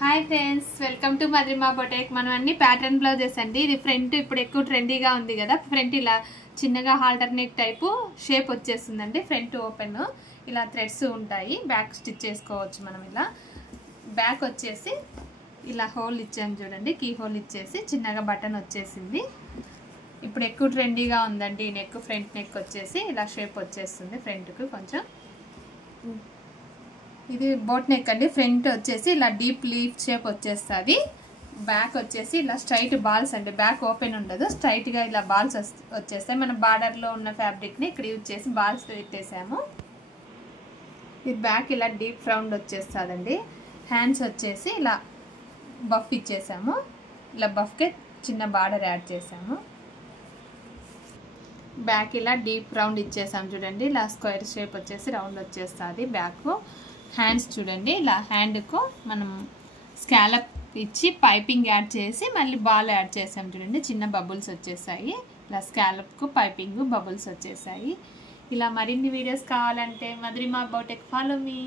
Hi friends, welcome to Madhurima బొటేక్. మనం అన్ని pattern blouses అండి. ఇది ఫ్రంట్ ఇప్పుడు ఎక్కువ ట్రెండీగా ఉంది కదా. ఫ్రంట్ ఇలా చిన్నగా ఆల్టర్నేట్ టైపు షేప్ వచ్చేస్తుందండి. ఫ్రంట్ ఓపెన్ ఇలా థ్రెడ్స్ ఉంటాయి. బ్యాక్ స్టిచ్ చేసుకోవచ్చు మనం. ఇలా బ్యాక్ వచ్చేసి ఇలా హోల్ ఇచ్చాము చూడండి, కీ హోల్ ఇచ్చేసి చిన్నగా బటన్ వచ్చేసింది. ఇప్పుడు ఎక్కువ ట్రెండీగా ఉందండి ఈ నెక్. ఫ్రంట్ నెక్ వచ్చేసి ఇలా షేప్ వచ్చేస్తుంది ఫ్రంట్కు కొంచెం. ఇది బోట్ నెక్ అండి. ఫ్రంట్ వచ్చేసి ఇలా డీప్ లీఫ్ షేప్ వచ్చేస్తుంది. బ్యాక్ వచ్చేసి ఇలా స్ట్రైట్ బాల్స్ అండి. బ్యాక్ ఓపెన్ ఉండదు, స్ట్రైట్గా ఇలా బాల్స్ వచ్చేస్తాయి. మనం బార్డర్లో ఉన్న ఫ్యాబ్రిక్ని ఇక్కడ యూజ్ చేసి బాల్స్ పెట్టేసాము. ఇది బ్యాక్ ఇలా డీప్ రౌండ్ వచ్చేస్తుందండి. హ్యాండ్స్ వచ్చేసి ఇలా బఫ్ ఇచ్చేసాము. ఇలా బఫ్కి చిన్న బార్డర్ యాడ్ చేసాము. బ్యాక్ ఇలా డీప్ రౌండ్ ఇచ్చేసాము చూడండి. ఇలా స్క్వేర్ షేప్ వచ్చేసి రౌండ్ వచ్చేస్తుంది బ్యాక్. హ్యాండ్స్ చూడండి, ఇలా హ్యాండ్కు మనం స్కాలప్ ఇచ్చి పైపింగ్ యాడ్ చేసి మళ్ళీ బాల్ యాడ్ చేసాం చూడండి. చిన్న బబుల్స్ వచ్చేసాయి. ఇలా స్కాలప్కు పైపింగ్ బబుల్స్ వచ్చేసాయి. ఇలా మరిన్ని వీడియోస్ కావాలంటే మధురిమా బొటేక్ ఫాలో మీ.